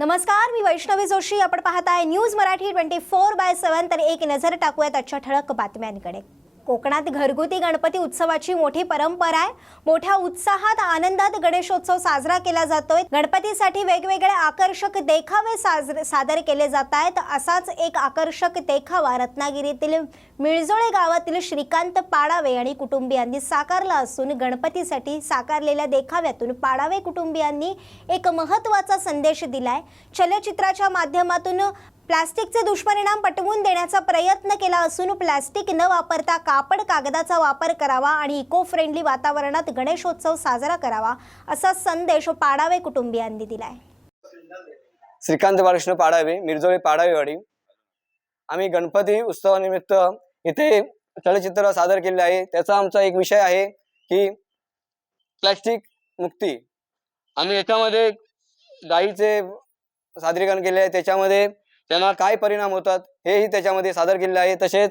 नमस्कार, मी वैष्णवी जोशी. आपण पाहताय न्यूज मराठी 24/7. तर एक नजर टाकूयात आजच्या ठळक बातम्यांकडे. कोकणात घरगुती गणपती उत्सवाची मोठी परंपरा आहे. मोठ्या उत्साहात आनंदात गणेशोत्सव साजरा केला जातोय. गणपतीसाठी वेगवेगळे आकर्षक देखावे सादर केले जात आहेत. असाच एक आकर्षक देखावा रत्नागिरीतील मिळजोळे गावातील श्रीकांत पाडावे आणि कुटुंबियांनी साकारला असून गणपतीसाठी साकारलेल्या देखाव्यातून पाडावे कुटुंबियांनी एक महत्त्वाचा संदेश दिलाय. चलचित्राच्या माध्यमातून प्लास्टिकचे दुष्परिणाम पटवून देण्याचा प्रयत्न केला असून प्लास्टिक न वापरता कापड कागदाचा वापर करावा आणि इको फ्रेंडली वातावरणात गणेशोत्सव साजरा करावा असा संदेश पाडावे कुटुंबियांनी दिलाय. श्रीकांत बाळकृष्ण पाडावे, मिरजोळे पाडावेवाडी. आम्ही गणपती उत्सवानिमित्त इथे चलचित्र सादर केले आहे. त्याचा आमचा एक विषय आहे की प्लास्टिक मुक्ती. आम्ही याच्यामध्ये गाईचे सादरीकरण केले आहे. त्याच्यामध्ये त्यांना काय परिणाम होतात हेही त्याच्यामध्ये सादर केले आहे. तसेच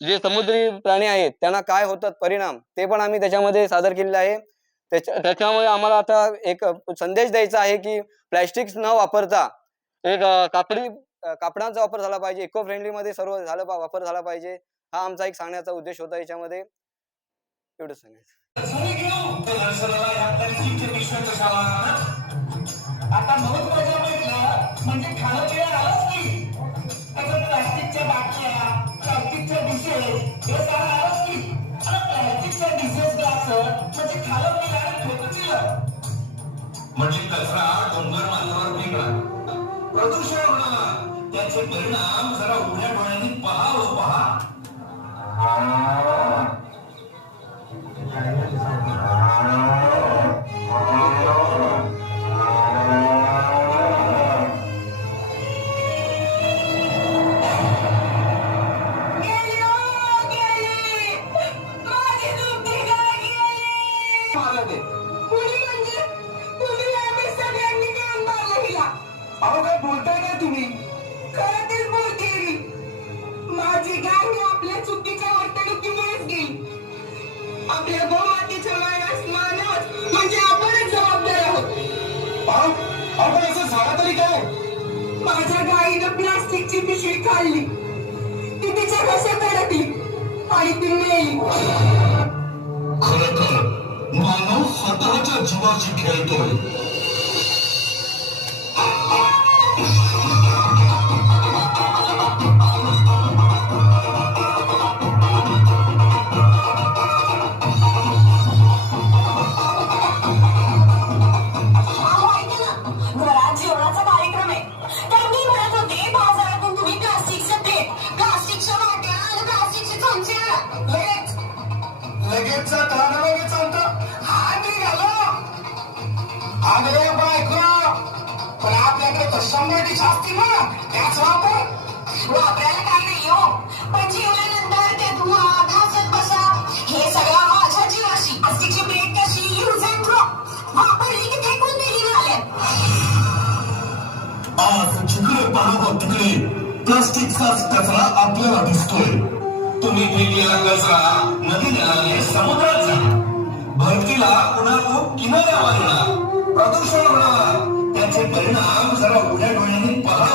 जे समुद्री प्राणी आहेत त्यांना काय होतात परिणाम ते पण आम्ही त्याच्यामध्ये सादर केलेले आहे. त्याच्यामुळे आम्हाला आता एक संदेश द्यायचा आहे की प्लॅस्टिक न वापरता एक कापडांचा वापर झाला पाहिजे. इको फ्रेंडली मध्ये सर्व वापर झाला पाहिजे. हा आमचा एक सांगण्याचा उद्देश होता. याच्यामध्ये एवढं सांगायचं. आता बहुत मजा म्हटलं म्हणजे खाणं पिणं आलंच की त्याच्यात प्लास्टिकच्या बाटल्या, प्लास्टिकच्या डिशेस हे सगळं आलंच की. आणि प्लास्टिकच्या डिशेस ग्लास म्हणजे खाणं पिणं आणि ठोकं पिलं म्हणजे कचरा डोंगर माथ्यावर फेकला, प्रदूषण होणार. त्याचे परिणाम जरा उघड्या डोळ्यांनी पहा. अहो काय बोलताय काय तुम्ही? खरंच बोलते. माझी गाय आपल्या चुकीच्या वर्तणुकीमुळेच गेली. आपल्या गोमातेच्या मानास म्हणजे आपणच जबाबदार आहोत. आपण असं झालं तरी काय? माझ्या गायीनं प्लास्टिकची पिशवी खाल्ली, ती तिच्या घशात अडकली आणि ती मेली. खरं तर मानव स्वतःच्या जीवाशी खेळतोय. लगेच अरे बायको, पण आपल्याकडे तर 100 डिश असतील ना, त्याच वापरायला काही नाही हो, पण जेवल्यानंतर ते धुवा घासत बसा हे सगळं माझ्या जीवाशी. प्लास्टिकची प्लेट कशी यूज अँड थ्रो वापरली की फेकून दिली झाले. आज जिकडे पाहावं तिकडे प्लास्टिकचाच कचरा आपल्याला दिसतोय. तुम्ही फेकलेला कचरा नदीला समुद्रात जा, भरतीला पुन्हा किनाऱ्यावर येणार, प्रदूषण होणार. त्याचे परिणाम जरा उघड्या डोळ्यांनी पहा.